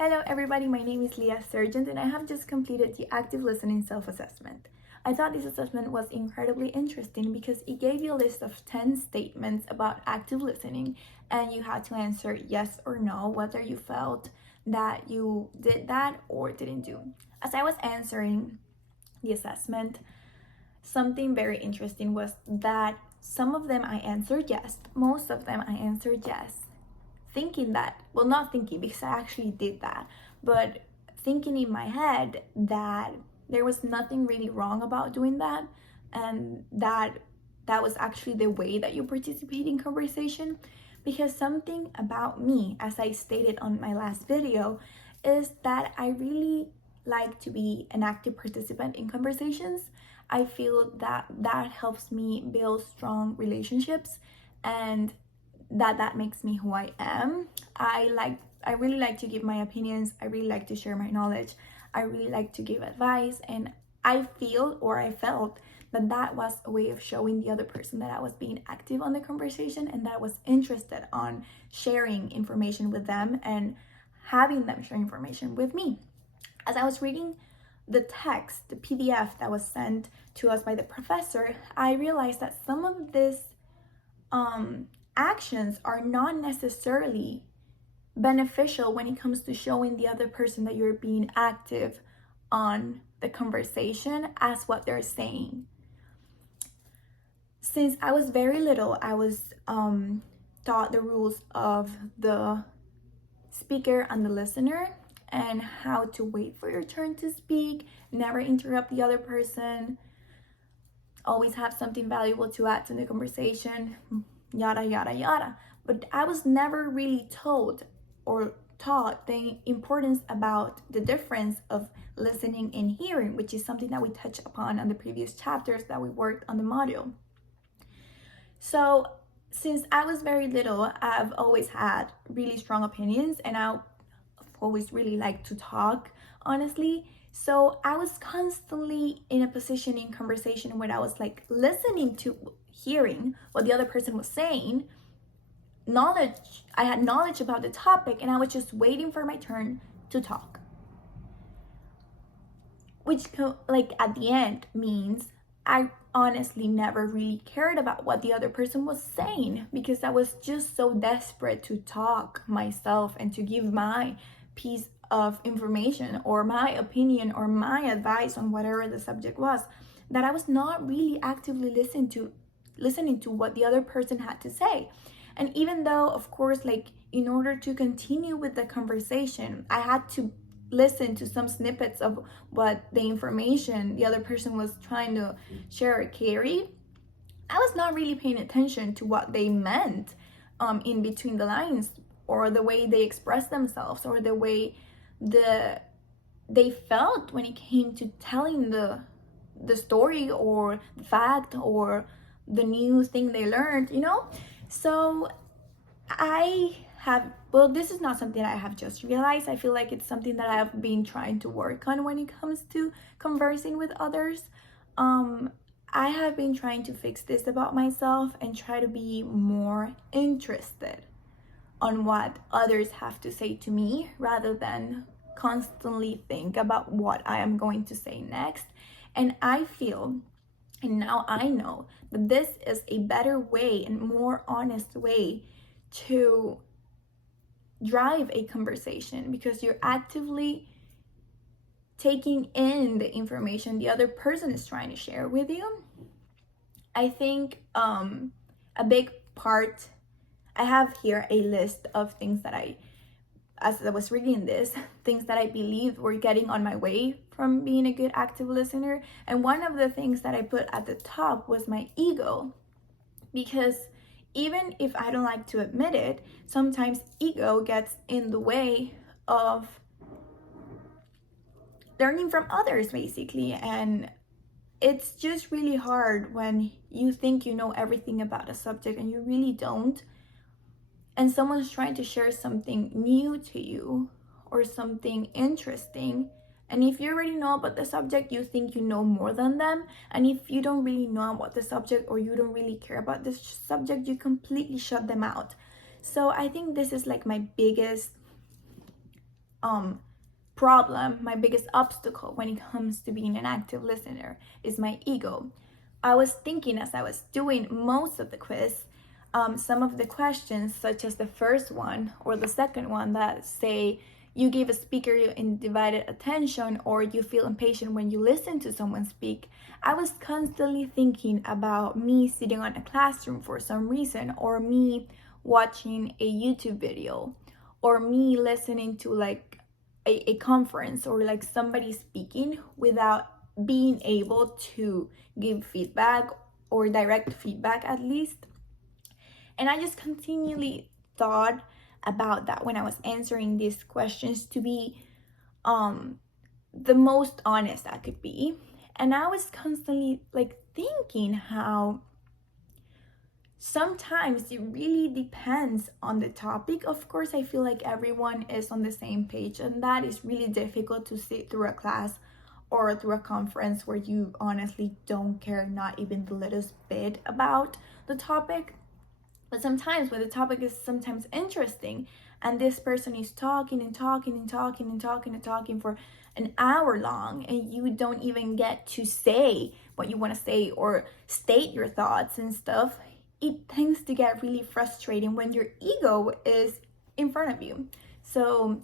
Hello everybody, my name is Leah Surgeon and I have just completed the active listening self-assessment. I thought this assessment was incredibly interesting because it gave you a list of 10 statements about active listening and you had to answer yes or no whether you felt that you did that or didn't do. As I was answering the assessment, something very interesting was that some of them I answered yes, most of them I answered yes, thinking that, well, not thinking because I actually did that, but thinking in my head that there was nothing really wrong about doing that, and that was actually the way that you participate in conversation. Because something about me, as I stated on my last video, is that I really like to be an active participant in conversations. I feel that that helps me build strong relationships, and that makes me who I am. I really like to give my opinions. I really like to share my knowledge. I really like to give advice, and I felt that that was a way of showing the other person that I was being active on the conversation and that I was interested on sharing information with them and having them share information with me. As I was reading the text, the PDF that was sent to us by the professor, I realized that some of this actions are not necessarily beneficial when it comes to showing the other person that you're being active on the conversation as what they're saying. Since I was very little, I was taught the rules of the speaker and the listener and how to wait for your turn to speak, never interrupt the other person, always have something valuable to add to the conversation, yada yada yada. But I was never really told or taught the importance about the difference of listening and hearing, which is something that we touched upon on the previous chapters that we worked on the module. So since I was very little, I've always had really strong opinions and I've always really liked to talk, honestly. So I was constantly in a position in conversation where I was like listening to, hearing what the other person was saying. I had knowledge about the topic and I was just waiting for my turn to talk. Which like at the end means I honestly never really cared about what the other person was saying because I was just so desperate to talk myself and to give my piece of information or my opinion or my advice on whatever the subject was, that I was not really actively listening to what the other person had to say. And even though, of course, like in order to continue with the conversation, I had to listen to some snippets of what the information the other person was trying to share or carry, I was not really paying attention to what they meant in between the lines, or the way they expressed themselves, or the way they felt when it came to telling the story or the fact or the new thing they learned, you know? So this is not something I have just realized. I feel like it's something that I have been trying to work on when it comes to conversing with others. I have been trying to fix this about myself and try to be more interested on what others have to say to me rather than constantly think about what I am going to say next. And I feel, and now I know, that this is a better way and more honest way to drive a conversation because you're actively taking in the information the other person is trying to share with you. I think a big part, I have here a list of things that as I was reading this, things that I believed were getting on my way from being a good active listener. And one of the things that I put at the top was my ego, because even if I don't like to admit it, sometimes ego gets in the way of learning from others, basically. And it's just really hard when you think you know everything about a subject and you really don't. And someone's trying to share something new to you or something interesting. And if you already know about the subject, you think you know more than them. And if you don't really know about the subject or you don't really care about this subject, you completely shut them out. So I think this is like my biggest problem, my biggest obstacle when it comes to being an active listener is my ego. I was thinking as I was doing most of the quiz, some of the questions, such as the first one or the second one, that say you give a speaker your undivided attention or you feel impatient when you listen to someone speak, I was constantly thinking about me sitting on a classroom for some reason, or me watching a YouTube video, or me listening to like a conference, or like somebody speaking without being able to give feedback or direct feedback at least. And I just continually thought about that when I was answering these questions, to be the most honest I could be. And I was constantly like thinking how sometimes it really depends on the topic. Of course, I feel like everyone is on the same page, and that is really difficult to sit through a class or through a conference where you honestly don't care not even the littlest bit about the topic. But sometimes when the topic is sometimes interesting and this person is talking and talking and talking and talking and talking for an hour long, and you don't even get to say what you want to say or state your thoughts and stuff, it tends to get really frustrating when your ego is in front of you. So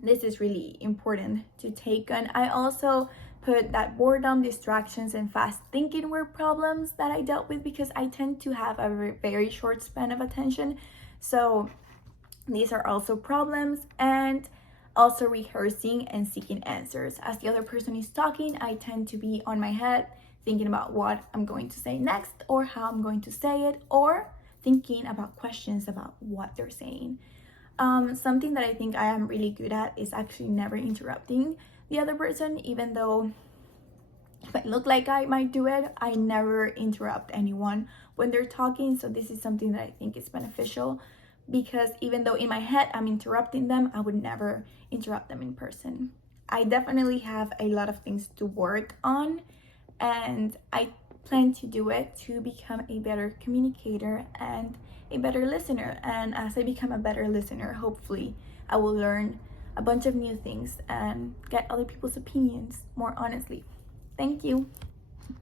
this is really important to take on. I also put that boredom, distractions, and fast thinking were problems that I dealt with, because I tend to have a very short span of attention. So these are also problems. And also rehearsing and seeking answers. As the other person is talking, I tend to be on my head thinking about what I'm going to say next, or how I'm going to say it, or thinking about questions about what they're saying. Something that I think I am really good at is actually never interrupting the other person. Even though if I look like I might do it, I never interrupt anyone when they're talking. So this is something that I think is beneficial, because even though in my head I'm interrupting them, I would never interrupt them in person. I definitely have a lot of things to work on, and I plan to do it to become a better communicator and a better listener. And as I become a better listener, hopefully I will learn a bunch of new things and get other people's opinions more honestly. Thank you.